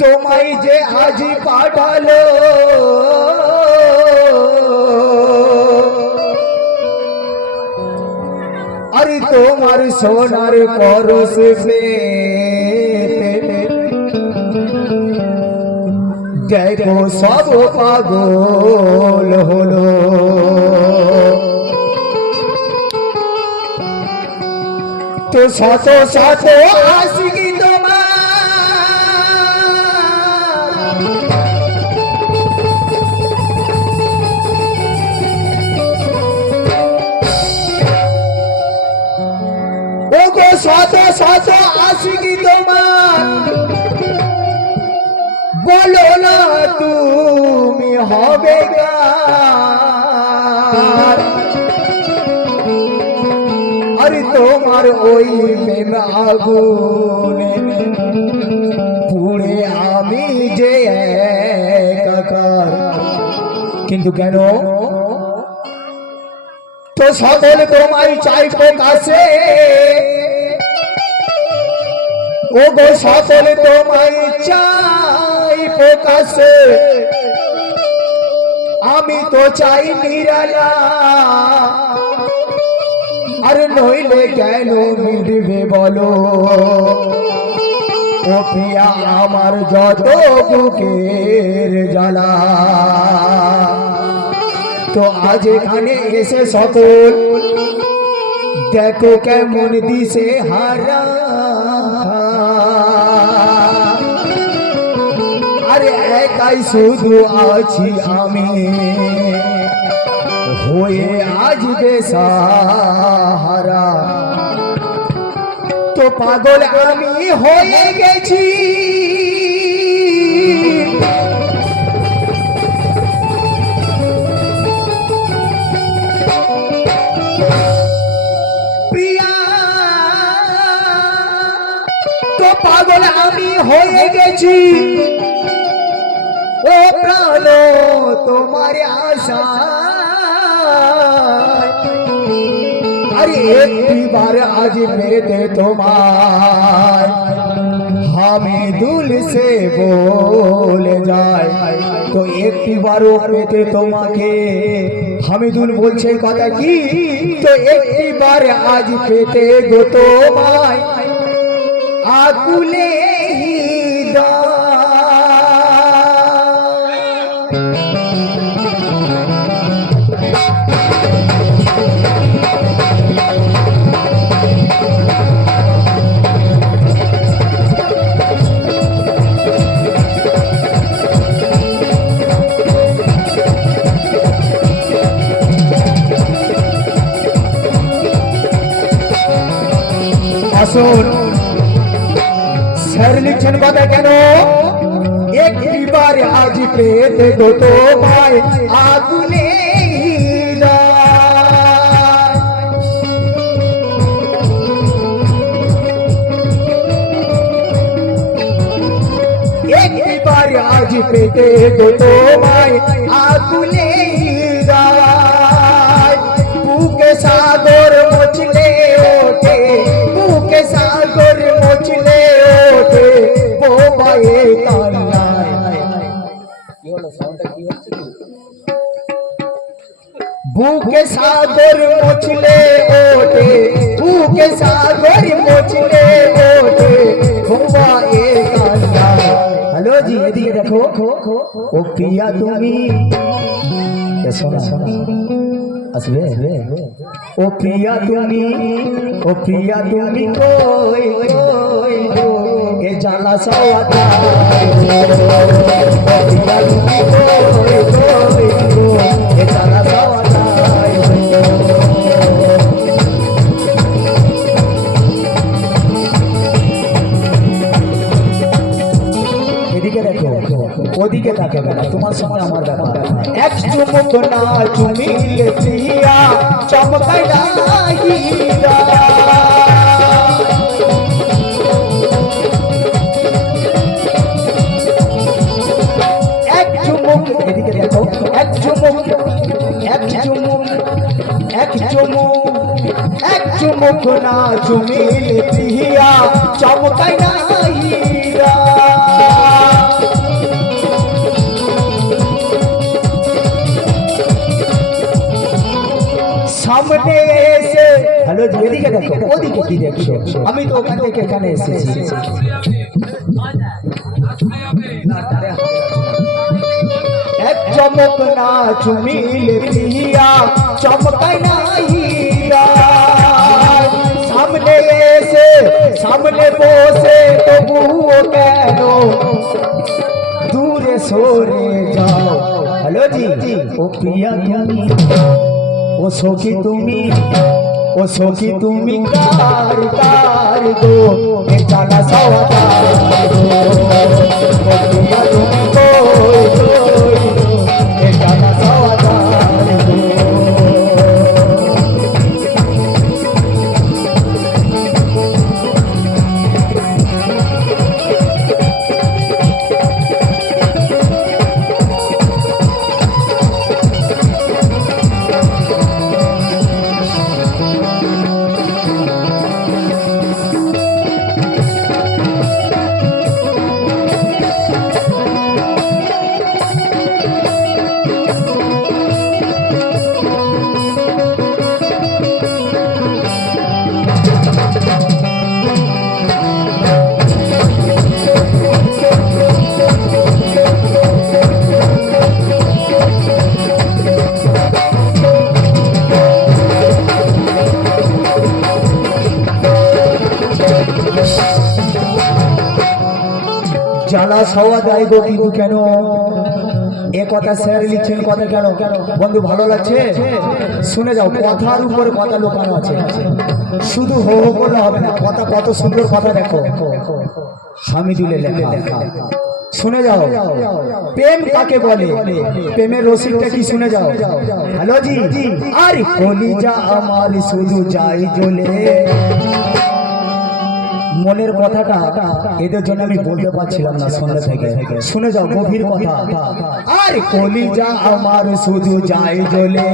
তোমায় যে আজি পাঠালো আরে তোমার সোনার পরশ দেখো সব পাগল হলো। তো শত শত আশিকি তোমার ওগো শত শত আশিকি তোমার বলো না তুমি হবে কার আরে তোমার ওই প্রেম আগুনে পুড়ে আমি যে একাকার। কিন্তু কেন তো সকল তোমায় চাই প্রকাশে ও গো সকল তোমায় চাই প্রকাশে আমি তো চাই নিরালা আর নইলে কেন মিটবে বলো ও প্রিয়া আমার যত বুকের জ্বালা। তো আজ এখানে এসে সকল দেখো কেমন দিশে হারা আরে একাই শুধু আছি আমি হয়ে আজ বেসাহারা। তো পাগল আমি হয়ে গেছি প্রিয়া তো পাগল আমি হয়ে গেছি ও প্রাণ তোমার আশা আরে একটিবার আজ পেতে তোমায় আমি দুল সে বলে যাই। তো একটিবারও পেতে তোমাকে আমি দুল বলছে কথা কি তো একটিবার আজ পেতে গো তোমায় আকুলে আসুন স্যার লিখছেন কথা কেন একটিবার আজ পেতে গো তোমায় আগুনে একটিবার আজ পেতে গো তোমায় আগুনে বুকে সাগর মচলে ওঠে বুকে সাগর মচলে ওঠে বোবায়ে কান্নায়। কি হলো সাউন্ডটা কি হচ্ছে কি বুকে সাগর মচলে ওঠে বুকে সাগর মচলে ওঠে বোবায়ে কান্নায়। হ্যালো জি এদিকে দেখো ও প্রিয়া তুমি শোনা শোনা আসবে ও প্রিয়া তুমি কই কই এ জানা সওয়াতা প্রিয়া তুমি কই কই এ জানা সওয়াতা এদিকে দেখো ওদিকে তাকাবে না তোমার সঙ্গে আমার ব্যাপার এক চুমুক না চুমিলে প্রিয়া চমকায় হীরা এক চুমুক এদিকে দেখো এক চুমুক চুমুক না চুমিলে প্রিয়া চমকায় না হীরা সামনে এসে হ্যালো এদিকে দেখো ওদিকে কি দেখছো আমি তো ওখান থেকে এখানে এসেছি এক চমক না চুমিলে প্রিয়া চমকায় না হীরা সামনে এসে সামনে বসে তবুও কেন দূরে সরে যাও হ্যালো জি ও প্রিয়া তুমি ও সখী তুমি কার গো এ জানা সওয়াদার গো ও প্রিয়া তুমি কই এ জানা সওয়াদার গো জানা সওয়াদাই গো কিন্তু কেন এ কথা স্যার লিখছেন কথা কেন বন্ধু ভালো লাগছে শুনে যাও কথার উপরে কথা লোকানো আছে শুধু হো হো করলে হবে না কথা কত সুন্দর কথা দেখো হামিদুলের লেখা শুনে যাও প্রেম কাকে বলে প্রেমের রসিকটা কি শুনে যাও হ্যালো জি আরে কলিজা আমার শুধু যাই জ্বলে মনের কথাটা এদের জন্য আমি বলতে পারছিলাম না সন্ধ্যা থেকে শুনে যাও গভীর কথা আর কলিজা আমার শুধু যাই জ্বলে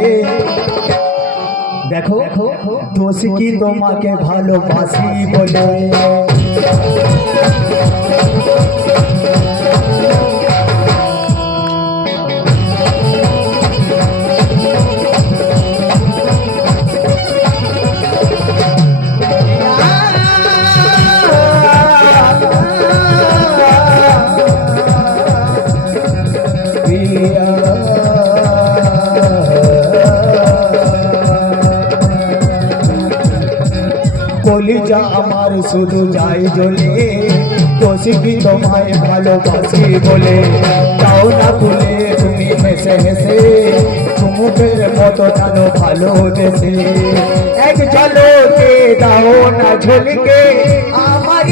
দেখো দোষ কি তোমাকে ভালোবাসি বলে কলিজা আমার শুধু যাই জ্বলে দোষ কি তোমায় ভালোবাসি বলে তাও না ভুলে তুমি হেসে হেসে চুমুকের মতো জানো ভালো দেশে এক ঝলকে দাও না ঝলকে আমার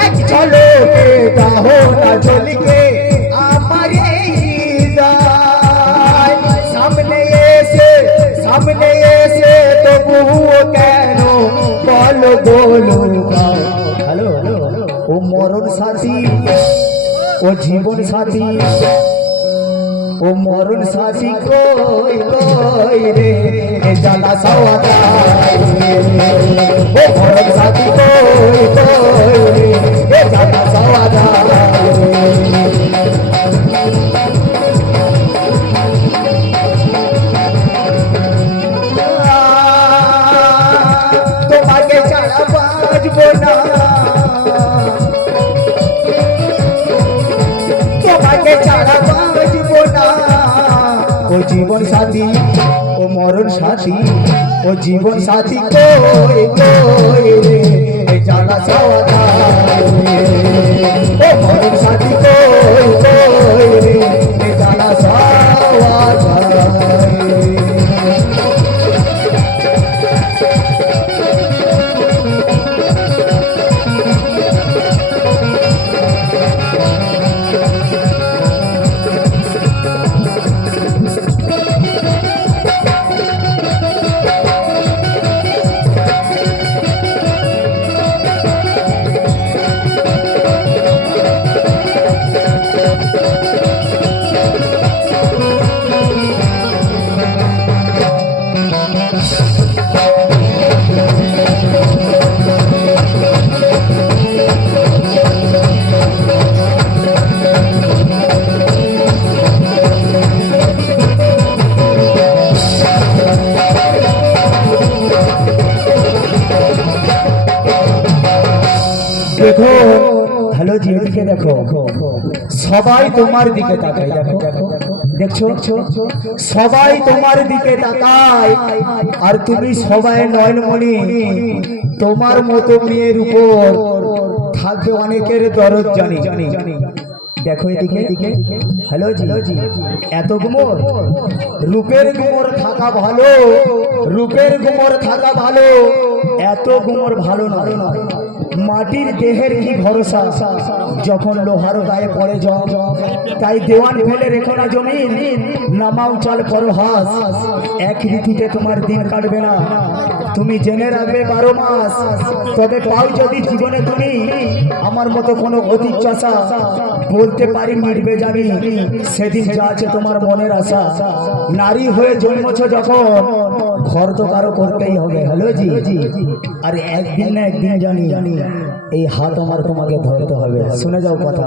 এক ঝলকে দাও না ঝলকে সামনে এসে তবুও কেন বলো হ্যালো ও মরণ সাথী ও জীবন সাথী ও মরণ সাথী কই রে জানা সওয়াদার ও মরণ সাথী কই রে জানা সওয়াদার তোমাকে ছাড়া বাঁচবো না তোমাকে ছাড়া বাঁচবো না ও জীবন সাথী ও মরণ সাথী ও জীবন সাথী কই রে জানা সওয়াদার ও মরণ সাথী কই রে জানা সওয়াদার দেখো সবাই তোমার দিকে তাকায়, দেখো দেখছো সবাই তোমার দিকে তাকায়, আর তুমি সবাই নয়নমণি তোমার মতো মেয়ের উপর থাকবে অনেকের দরদ জানি। দেখো এদিকে, হ্যালো জি, এত গুমর, রূপের গুমর থাকা ভালো, রূপের গুমর থাকা ভালো, এত গুমর ভালো না। মাটির দেহের কি ভরসা, যখন লোহার গায়ে পড়ে জং, তাই দেওয়ান ফেলে রেখো না জমিন, নামাও চাল করো হাস। এক ঋতুতে তোমার দিন কাটবে না, তুমি জেনে রাখবে 12 মাস। তবে পাও যদি জীবনে তুমি আমার মতো কোনো অধিক চাষা, বলতে পারি মিটবে জানি সেদিন যা আছে তোমার মনের আশা। নারী হয়ে জন্মছ যখন, ঘর তো কারো করতেই হবে। হ্যালো জি, আর একদিন না একদিন জানি এই হাত আমার তোমাকে ধরতে হবে। শুনে যাও কথা।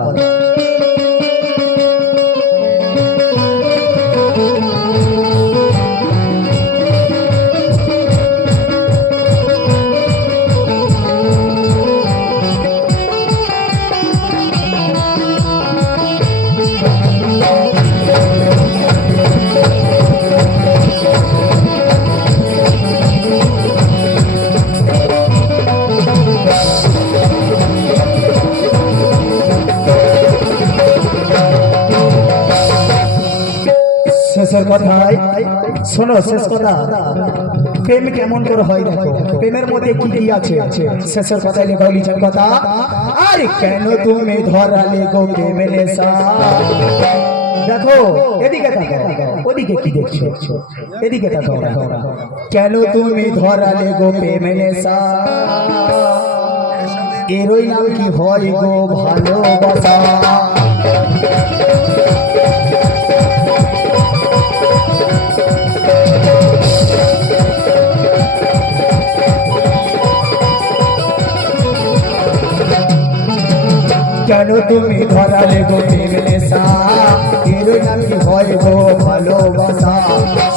শেষের কথায় শোনো, শেষ কথা, প্রেম কেমন করে হয় দেখো, প্রেমের মধ্যে কি কি আছে শেষের কথায় লেখা লিখেন কথা। আর কেন তুমি ধরালে গো প্রেমে নেশা, দেখো এদিকে তাকাও, ওদিকে কি দেখছো, এদিকে তাকাও। কেন তুমি ধরালে গো প্রেমে নেশা, এরই নাম কি হয় গো ভালোবাসা। কেন তুমি ধরালে গো প্রেম নেশা, এর নাম কি হয় গো ভালোবাসা।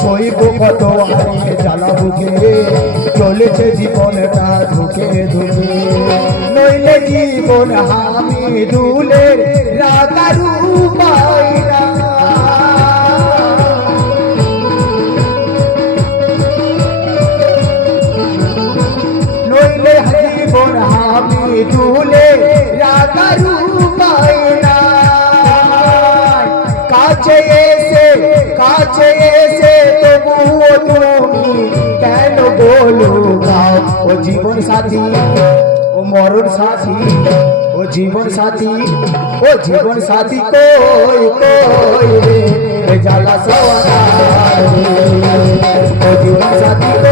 সইব কত হারিয়ে জ্বালা বুকে, চলেছে জীবনটা ধুকে ধুকে। নইলে জীবন আমি দুলে রাগারু পাইরা, নইলে জীবন আমি দুলে রাগারু পাইনা। কাছে এসে তবুও তুমি কেন বলো গাও, ও জীবন সাথী, ও মরণ সাথী, ও জীবন সাথী, ও জীবন সাথী কই কই রে জ্বালা সওয়ানা রে, ও জীবন সাথী।